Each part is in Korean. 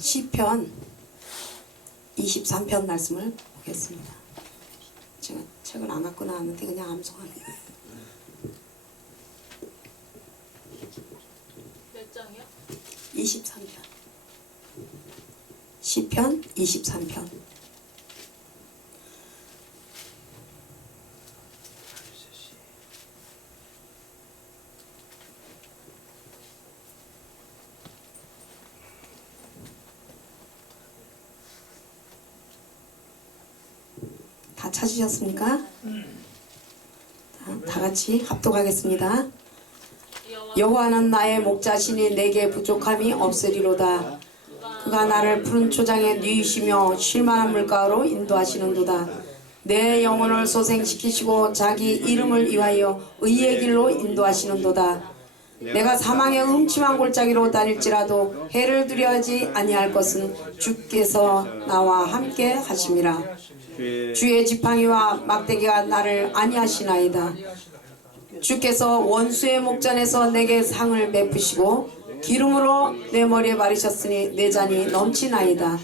시편 23편 말씀을 보겠습니다. 제가 책을 안 갖고 나왔는데 그냥 암송하네요. 몇 장이요? 23편. 시편 23편. 다 찾으셨습니까? 다 같이 합독하겠습니다. 여호와는 나의 목자시니 내게 부족함이 없으리로다. 그가 나를 푸른 초장에 누이시며 쉴만한 물가로 인도하시는도다. 내 영혼을 소생시키시고 자기 이름을 위하여 의의 길로 인도하시는도다. 내가 사망의 음침한 골짜기로 다닐지라도 해를 두려워하지 아니할 것은 주께서 나와 함께 하심이라. 주의 지팡이와 막대기가 나를 안위하시나이다. 주께서 원수의 목전에서 내게 상을 베푸시고 기름으로 내 머리에 바르셨으니 내 잔이 넘치나이다.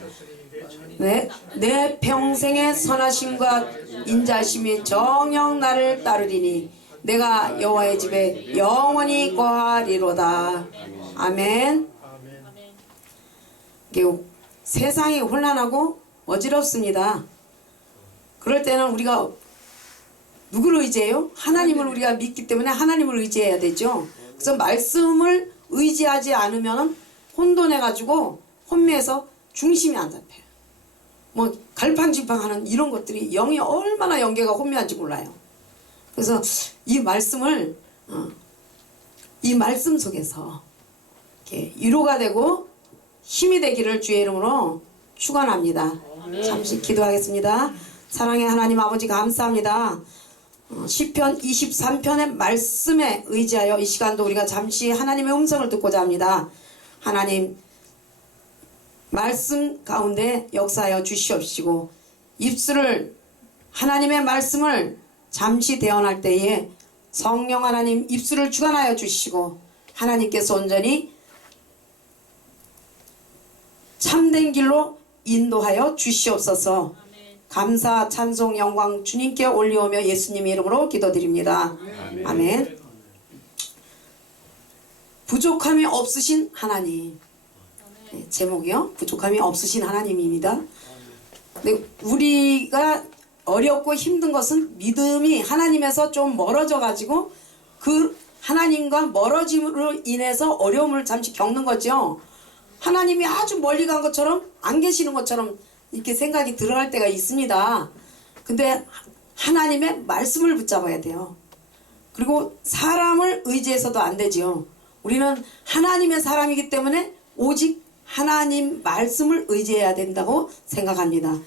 내 평생의 선하심과 인자심이 정녕 나를 따르리니 내가 여호와의 집에 영원히 거하리로다. 아멘. 세상이 혼란하고 어지럽습니다. 그럴 때는 우리가 누구를 의지해요? 하나님을 우리가 믿기 때문에 하나님을 의지해야 되죠. 그래서 말씀을 의지하지 않으면 혼돈해가지고 혼미해서 중심이 안 잡혀요. 뭐 갈팡질팡하는 이런 것들이 영이 얼마나 영계가 혼미한지 몰라요. 그래서 이 말씀을 이 말씀 속에서 이렇게 위로가 되고 힘이 되기를 주의 이름으로 축원합니다. 잠시 기도하겠습니다. 사랑의 하나님 아버지 감사합니다. 시편 23편의 말씀에 의지하여 이 시간도 우리가 잠시 하나님의 음성을 듣고자 합니다. 하나님 말씀 가운데 역사하여 주시옵시고 입술을 하나님의 말씀을 잠시 대언할 때에 성령 하나님 입술을 주관하여 주시고 하나님께서 온전히 참된 길로 인도하여 주시옵소서. 감사 찬송 영광 주님께 올리오며 예수님 이름으로 기도드립니다. 아멘. 부족함이 없으신 하나님. 네, 제목이요. 부족함이 없으신 하나님입니다. 네, 우리가 어렵고 힘든 것은 믿음이 하나님에서 좀 멀어져 가지고 그 하나님과 멀어짐으로 인해서 어려움을 잠시 겪는 거죠. 하나님이 아주 멀리 간 것처럼 안 계시는 것처럼 이렇게 생각이 들어갈 때가 있습니다. 근데 하나님의 말씀을 붙잡아야 돼요. 그리고 사람을 의지해서도 안 되지요. 우리는 하나님의 사람이기 때문에 오직 하나님 말씀을 의지해야 된다고 생각합니다.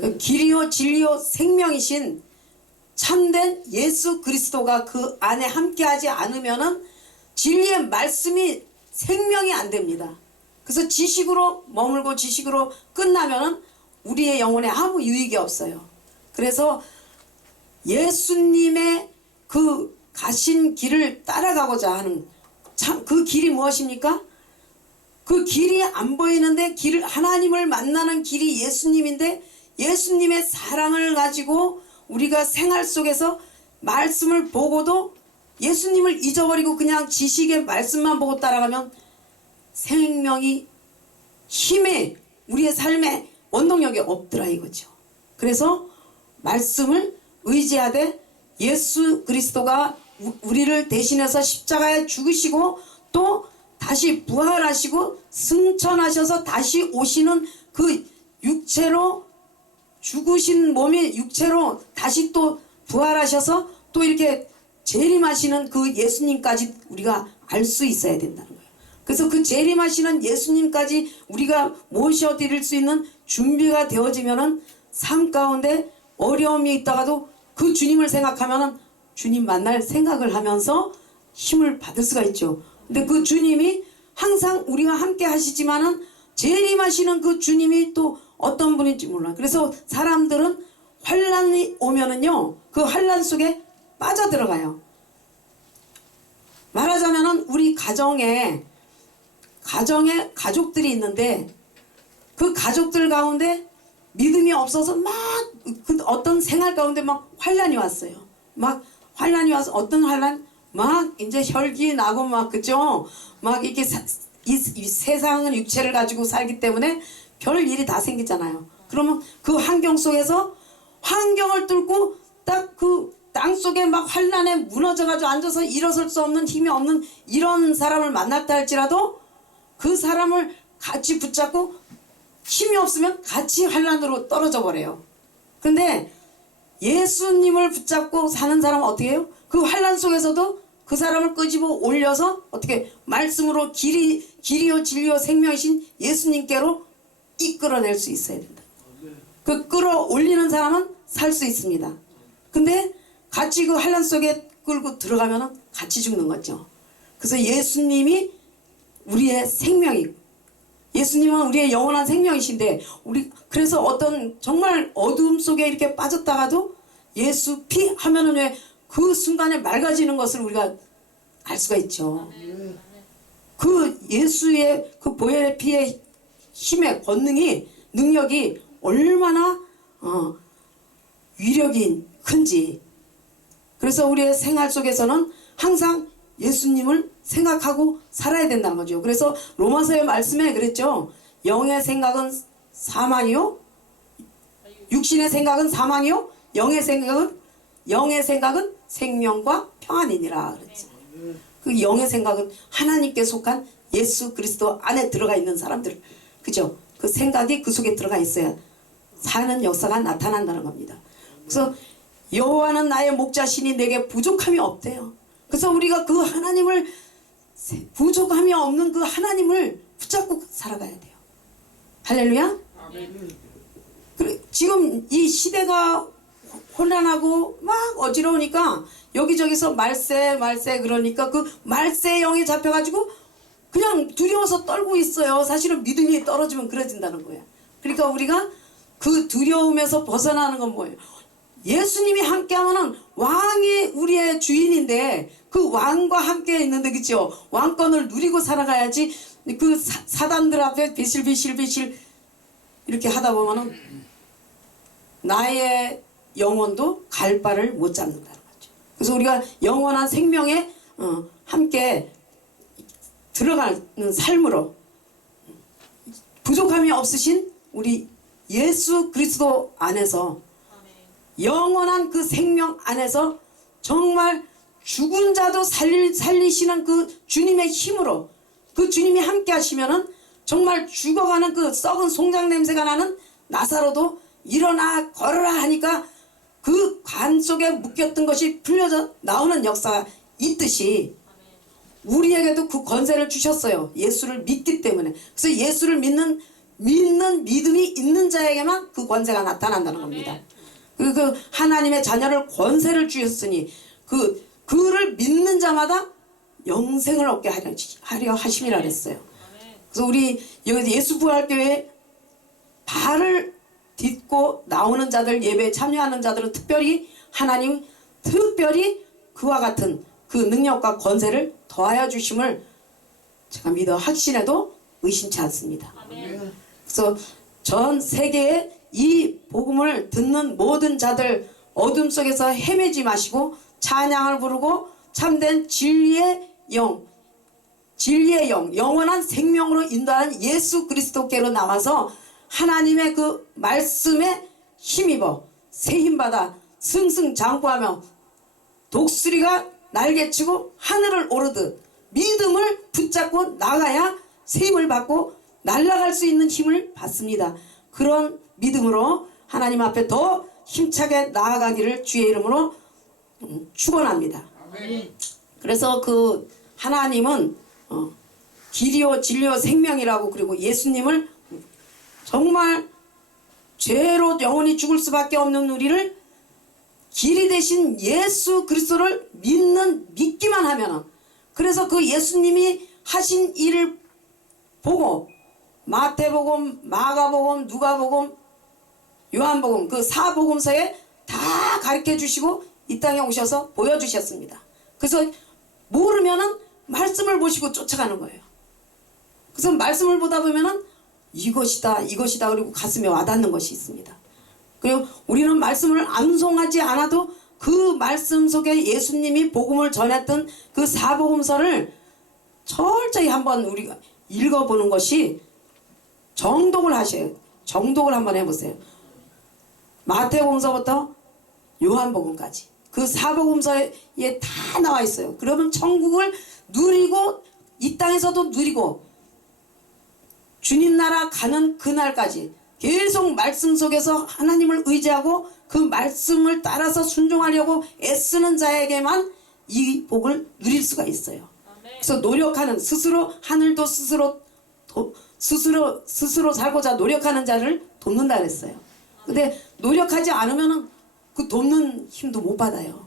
그 길이요 진리요 생명이신 참된 예수 그리스도가 그 안에 함께하지 않으면은 진리의 말씀이 생명이 안 됩니다. 그래서 지식으로 머물고 지식으로 끝나면은 우리의 영혼에 아무 유익이 없어요. 그래서 예수님의 그 가신 길을 따라가고자 하는 참 그 길이 무엇입니까? 그 길이 안 보이는데 하나님을 만나는 길이 예수님인데 예수님의 사랑을 가지고 우리가 생활 속에서 말씀을 보고도 예수님을 잊어버리고 그냥 지식의 말씀만 보고 따라가면 생명이 힘이 우리의 삶에 원동력이 없더라 이거죠. 그래서 말씀을 의지하되 예수 그리스도가 우리를 대신해서 십자가에 죽으시고 또 다시 부활하시고 승천하셔서 다시 오시는 그 육체로 죽으신 몸이 육체로 다시 또 부활하셔서 또 이렇게 재림하시는 그 예수님까지 우리가 알 수 있어야 된다는 거예요. 그래서 그 재림하시는 예수님까지 우리가 모셔드릴 수 있는 준비가 되어지면은 삶 가운데 어려움이 있다가도 그 주님을 생각하면은 주님 만날 생각을 하면서 힘을 받을 수가 있죠. 근데 그 주님이 항상 우리와 함께 하시지만은 재림하시는 그 주님이 또 어떤 분인지 몰라. 그래서 사람들은 환란이 오면은요 그 환란 속에 빠져들어가요. 말하자면은 우리 가정에 가족들이 있는데 그 가족들 가운데 믿음이 없어서 막 그 어떤 생활 가운데 막 환란이 왔어요. 막 환란이 와서 어떤 환란? 막 이제 혈기 나고 막 그죠? 막 이렇게 이 세상은 육체를 가지고 살기 때문에 별 일이 다 생기잖아요. 그러면 그 환경 속에서 환경을 뚫고 딱 그 땅 속에 막 환란에 무너져가지고 앉아서 일어설 수 없는 힘이 없는 이런 사람을 만났다 할지라도 그 사람을 같이 붙잡고 힘이 없으면 같이 환란으로 떨어져 버려요. 근데 예수님을 붙잡고 사는 사람은 어떻게 해요? 그 환란 속에서도 그 사람을 끄집어 올려서 어떻게 말씀으로 길이요 진리요 생명이신 예수님께로 이끌어낼 수 있어야 된다. 그 끌어올리는 사람은 살 수 있습니다. 근데 같이 그 환란 속에 끌고 들어가면은 같이 죽는 거죠. 그래서 예수님이 우리의 생명이고 예수님은 우리의 영원한 생명이신데 우리 그래서 어떤 정말 어두움 속에 이렇게 빠졌다가도 예수 피 하면은 왜 그 순간에 맑아지는 것을 우리가 알 수가 있죠. 그 예수의 그 보혈의 피의 힘의 권능이 능력이 얼마나 위력이 큰지. 그래서 우리의 생활 속에서는 항상 예수님을 생각하고 살아야 된다는 거죠. 그래서 로마서의 말씀에 그랬죠. 영의 생각은 사망이요, 육신의 생각은 사망이요, 영의 생각은 생명과 평안이니라 그랬죠. 그 영의 생각은 하나님께 속한 예수 그리스도 안에 들어가 있는 사람들, 그죠? 그 생각이 그 속에 들어가 있어야 사는 역사가 나타난다는 겁니다. 그래서 여호와는 나의 목자시니 내게 부족함이 없대요. 그래서 우리가 그 하나님을 부족함이 없는 그 하나님을 붙잡고 살아가야 돼요. 할렐루야. 그래, 지금 이 시대가 혼란하고 막 어지러우니까 여기저기서 말세 그러니까 그 말세의 영에 잡혀가지고 그냥 두려워서 떨고 있어요. 사실은 믿음이 떨어지면 그래진다는 거예요. 그러니까 우리가 그 두려움에서 벗어나는 건 뭐예요? 예수님이 함께하면은 왕이 우리의 주인인데 그 왕과 함께 있는데 그죠? 왕권을 누리고 살아가야지. 그 사단들 앞에 비실비실 이렇게 하다 보면은 나의 영혼도 갈 바를 못 잡는다는 거죠. 그래서 우리가 영원한 생명에 함께 들어가는 삶으로 부족함이 없으신 우리 예수 그리스도 안에서 영원한 그 생명 안에서 정말 죽은 자도 살리시는 그 주님의 힘으로 그 주님이 함께 하시면은 정말 죽어가는 그 썩은 송장 냄새가 나는 나사로도 일어나 걸어라 하니까 그 관 속에 묶였던 것이 풀려져 나오는 역사가 있듯이 우리에게도 그 권세를 주셨어요. 예수를 믿기 때문에. 그래서 예수를 믿는 믿음이 있는 자에게만 그 권세가 나타난다는 겁니다. 그 하나님의 자녀를 권세를 주셨으니 그를 믿는 자마다 영생을 얻게 하려 하심이라 그랬어요. 그래서 우리 여기 예수부활교회 발을 딛고 나오는 자들, 예배에 참여하는 자들은 특별히 하나님 특별히 그와 같은 그 능력과 권세를 더하여 주심을 제가 믿어 확신해도 의심치 않습니다. 그래서 전 세계에 이 복음을 듣는 모든 자들 어둠 속에서 헤매지 마시고 찬양을 부르고 참된 진리의 영, 영원한 생명으로 인도하는 예수 그리스도께로 나와서 하나님의 그 말씀에 힘입어 새 힘받아 승승장구하며 독수리가 날개치고 하늘을 오르듯 믿음을 붙잡고 나가야 새 힘을 받고 날아갈 수 있는 힘을 받습니다. 그런 믿음으로 하나님 앞에 더 힘차게 나아가기를 주의 이름으로 축원합니다. 그래서 그 하나님은 길이요 진리요 생명이라고 그리고 예수님을 정말 죄로 영원히 죽을 수밖에 없는 우리를 길이 되신 예수 그리스도를 믿기만 하면은 그래서 그 예수님이 하신 일을 보고 마태복음, 마가복음, 누가복음, 요한복음 그 사복음서에 다 가르쳐 주시고 이 땅에 오셔서 보여주셨습니다. 그래서 모르면은 말씀을 보시고 쫓아가는 거예요. 그래서 말씀을 보다 보면은 이것이다 이것이다 그리고 가슴에 와닿는 것이 있습니다. 그리고 우리는 말씀을 암송하지 않아도 그 말씀 속에 예수님이 복음을 전했던 그 사복음서를 철저히 한번 우리가 읽어보는 것이 정독을 하셔요. 정독을 한번 해보세요. 마태복음서부터 요한복음까지 그 사복음서에 다 나와 있어요. 그러면 천국을 누리고 이 땅에서도 누리고 주님 나라 가는 그날까지 계속 말씀 속에서 하나님을 의지하고 그 말씀을 따라서 순종하려고 애쓰는 자에게만 이 복을 누릴 수가 있어요. 그래서 노력하는 스스로 하늘도 스스로 살고자 노력하는 자를 돕는다 그랬어요. 근데 노력하지 않으면은 그 돕는 힘도 못 받아요.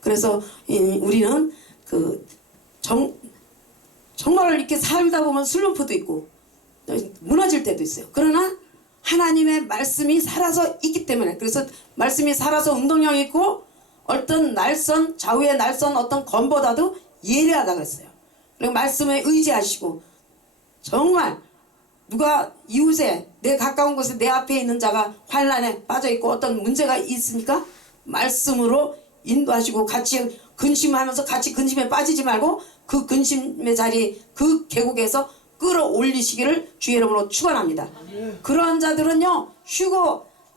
그래서 우리는 정말 이렇게 살다 보면 슬럼프도 있고 무너질 때도 있어요. 그러나 하나님의 말씀이 살아서 있기 때문에, 그래서 말씀이 살아서 운동력이 있고 어떤 날선 좌우의 날선 어떤 검보다도 예리하다 그랬어요. 그리고 말씀에 의지하시고 정말 누가 이웃에 내 가까운 곳에 내 앞에 있는 자가 환난에 빠져 있고 어떤 문제가 있으니까 말씀으로 인도하시고 같이 근심하면서 같이 근심에 빠지지 말고 그 근심의 자리 그 계곡에서 끌어올리시기를 주의 이름으로 축원합니다. 그러한 자들은요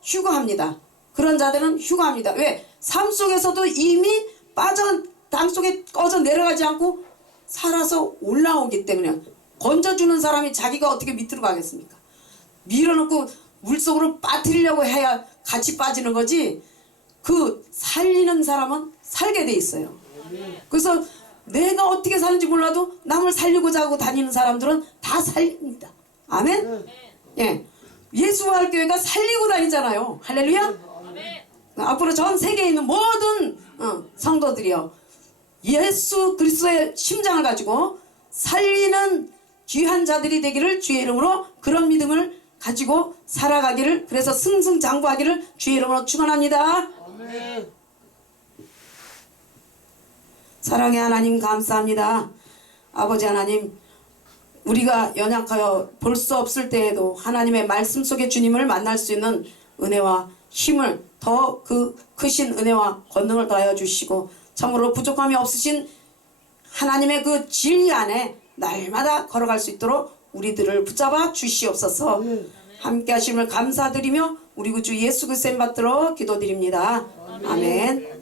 휴거합니다. 그런 자들은 휴거합니다. 왜? 삶 속에서도 이미 빠져 땅속에 꺼져 내려가지 않고 살아서 올라오기 때문에 건져주는 사람이 자기가 어떻게 밑으로 가겠습니까? 밀어놓고 물속으로 빠뜨리려고 해야 같이 빠지는 거지 그 살리는 사람은 살게 돼 있어요. 그래서 내가 어떻게 사는지 몰라도 남을 살리고자 하고 다니는 사람들은 다 살립니다. 아멘? 예. 예수부활교회가 살리고 다니잖아요. 할렐루야? 앞으로 전 세계에 있는 모든 성도들이요. 예수 그리스도의 심장을 가지고 살리는 귀한 자들이 되기를 주의 이름으로 그런 믿음을 가지고 살아가기를 그래서 승승장구하기를 주의 이름으로 축원합니다. 아멘. 사랑의 하나님 감사합니다. 아버지 하나님 우리가 연약하여 볼 수 없을 때에도 하나님의 말씀 속에 주님을 만날 수 있는 은혜와 힘을 더 그 크신 은혜와 권능을 더하여 주시고 참으로 부족함이 없으신 하나님의 그 진리 안에 날마다 걸어갈 수 있도록 우리들을 붙잡아 주시옵소서. 함께 하심을 감사드리며 우리 구주 예수 그리스도의 받들어 기도드립니다. 아멘.